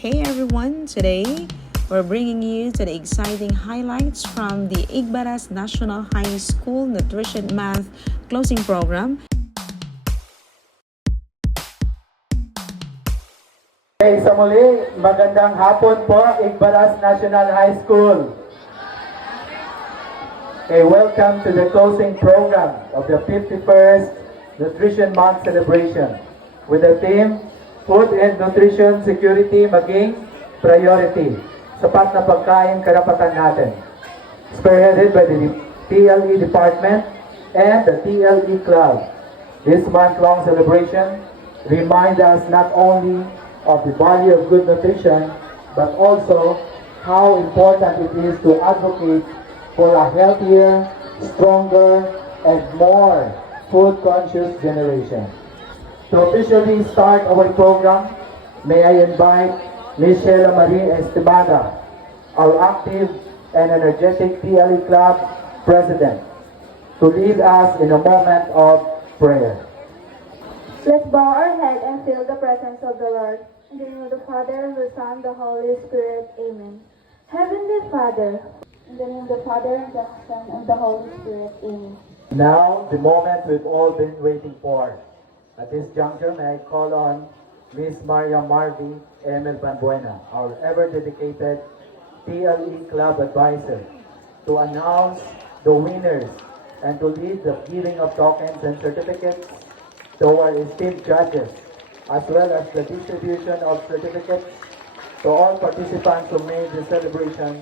Hey everyone, today we're bringing you to the exciting highlights from the Igbaras National High School Nutrition Month closing program. Okay, sa muli, magandang hapon po, Igbaras National High School. Okay, welcome to the closing program of the 51st Nutrition Month celebration with the theme, Food and Nutrition Security maging priority. Sapat na pagkain karapatan natin. Spearheaded by the TLE Department and the TLE Club. This month-long celebration reminds us not only of the value of good nutrition, but also how important it is to advocate for a healthier, stronger, and more food-conscious generation. To officially start our program, may I invite Ms. Sheila Marie Estebaga, our active and energetic TLE Club President, to lead us in a moment of prayer. Let's bow our head and feel the presence of the Lord. In the name of the Father, and the Son, and the Holy Spirit. Amen. Heavenly Father, in the name of the Father, and the Son, and the Holy Spirit. Amen. Now, the moment we've all been waiting for. At this juncture, may I call on Ms. Maria Marvi Emil Banbuena, our ever-dedicated TLE Club Advisor, to announce the winners and to lead the giving of tokens and certificates to our esteemed judges, as well as the distribution of certificates to all participants who made the celebration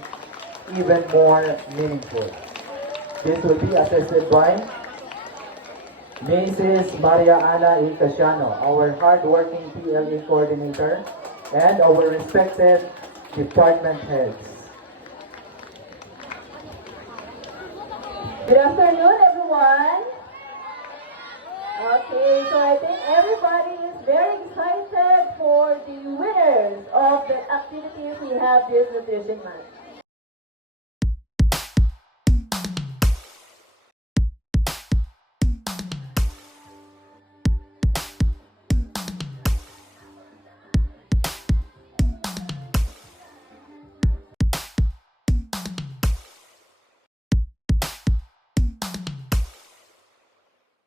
even more meaningful. This will be assisted by Mrs. Maria Ana E. Casiano, our hard-working TLE coordinator, and our respected department heads. Good afternoon, everyone. Okay, so I think everybody is very excited for the winners of the activities we have this Nutrition Month.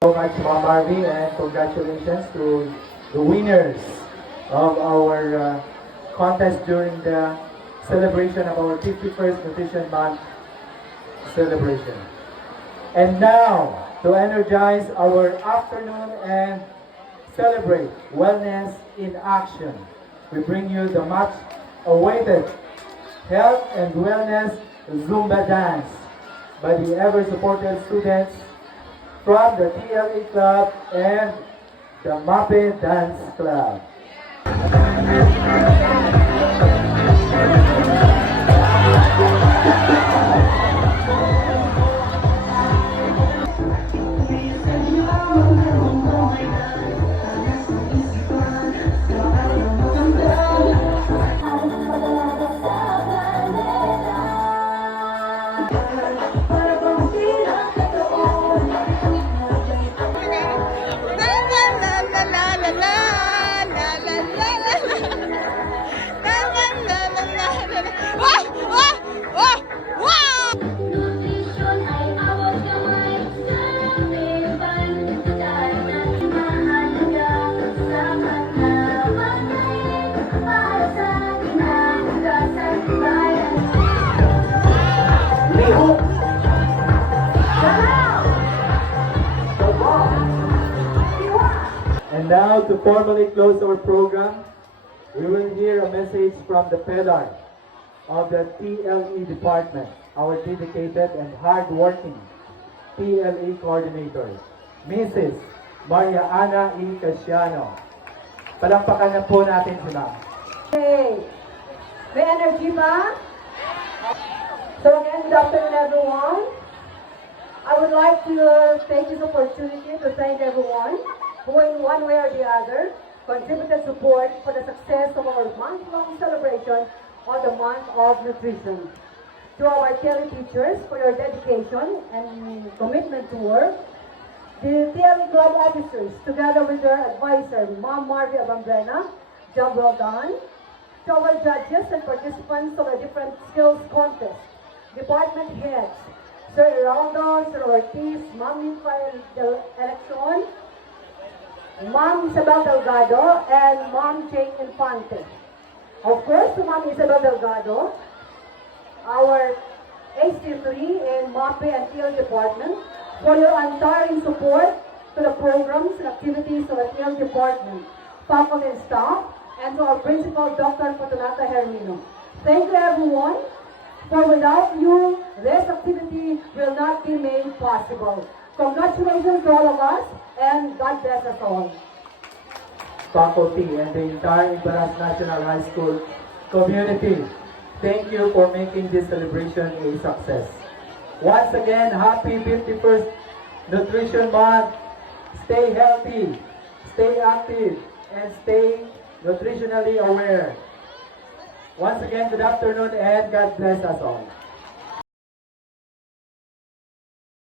So much, Ma'am Marvi, and congratulations to the winners of our contest during the celebration of our 51st Nutrition Month celebration. And now, to energize our afternoon and celebrate wellness in action, we bring you the much awaited Health and Wellness Zumba Dance by the ever-supported students from the TLE Club and the Mape Dance Club. And now, to formally close our program, we will hear a message from the pillar of the TLE department, our dedicated and hard-working TLE coordinator, Mrs. Maria Ana E. Casiano. Palampakan na po natin si Ma'am. Hey, may energy ba? So again, good afternoon, everyone. I would like to take this opportunity to thank everyone who in one way or the other contributed support for the success of our month-long celebration on the month of nutrition. To our TLE teachers for your dedication and commitment to work, the TLE Club officers, together with their advisor, Ma'am Marvi Abambrena, job well done. to our judges and participants of the different skills contest, department heads, Sir Geraldo, Sir Ortiz, Ma'am Rafael Del Electron, Ma'am Isabel Delgado, and Ma'am Jane Infante. Of course, to Ma'am Isabel Delgado, our HT3 and MAPE and TL department, for your untiring support to the programs and activities of the TL department, faculty and staff, and to our principal, Dr. Fortunata Hermino. Thank you, everyone, for without you, this activity will not be made possible. Congratulations to all of us, and God bless us all. Faculty, and the entire Igbaras National High School community, thank you for making this celebration a success. Once again, happy 51st Nutrition Month. Stay healthy, stay active, and stay nutritionally aware. Once again, good afternoon and God bless us all.